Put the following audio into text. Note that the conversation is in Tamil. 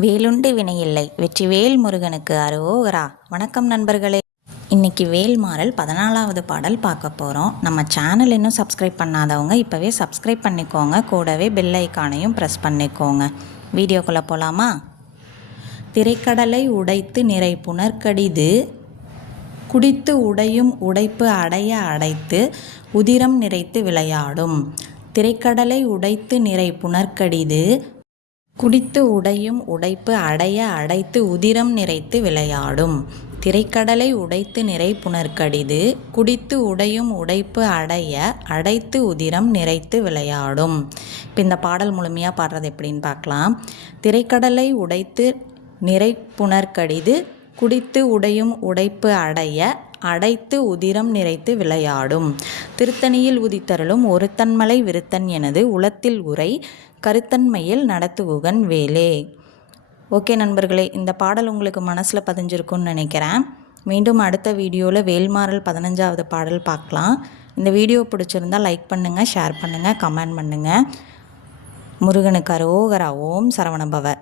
வேலுண்டு வினையில்லை. வெற்றிவேல் முருகனுக்கு அரோகரா. வணக்கம் நண்பர்களே. இன்றைக்கி வேல்மாறல் 14வது பாடல் பார்க்க போகிறோம். நம்ம சேனல் இன்னும் சப்ஸ்கிரைப் பண்ணாதவங்க இப்போவே சப்ஸ்கிரைப் பண்ணிக்கோங்க. கூடவே பெல் ஐக்கானையும் ப்ரெஸ் பண்ணிக்கோங்க. வீடியோக்குள்ளே போகலாமா? திரைக்கடலை உடைத்து நிறை புனர்கடிது குடித்து உடையும் உடைப்பு அடைய அடைத்து உதிரம் நிறைத்து விளையாடும். திரைக்கடலை உடைத்து நிறை புனர்கடிது குடித்து உடையும் உடைப்பு அடைய அடைத்து உதிரம் நிறைத்து விளையாடும். திரைக்கடலை உடைத்து நிறை புனர்கடிது குடித்து உடையும் உடைப்பு அடைய அடைத்து உதிரம் நிறைத்து விளையாடும். இப்போ இந்த பாடல் முழுமையாக பாடுறது எப்படின்னு பார்க்கலாம். திரைக்கடலை உடைத்து நிறை புனர்கடிது குடித்து உடையும் உடைப்பு அடைய அடைத்து உதிரம் நிறைத்து விளையாடும். திருத்தணியில் உதித்தருளும் ஒருத்தன்மலை விருத்தன் எனது உளத்தில் உரை கருத்தன்மையில் நடத்துவுகன் வேலே. ஓகே நண்பர்களே, இந்த பாடல் உங்களுக்கு மனசில் பதிஞ்சிருக்குன்னு நினைக்கிறேன். மீண்டும் அடுத்த வீடியோவில் வேல்மாறல் 15வது பாடல் பார்க்கலாம். இந்த வீடியோ பிடிச்சிருந்தால் லைக் பண்ணுங்கள், ஷேர் பண்ணுங்கள், கமெண்ட் பண்ணுங்கள். முருகனுக்கு அரோகரா. ஓம் சரவணபவ.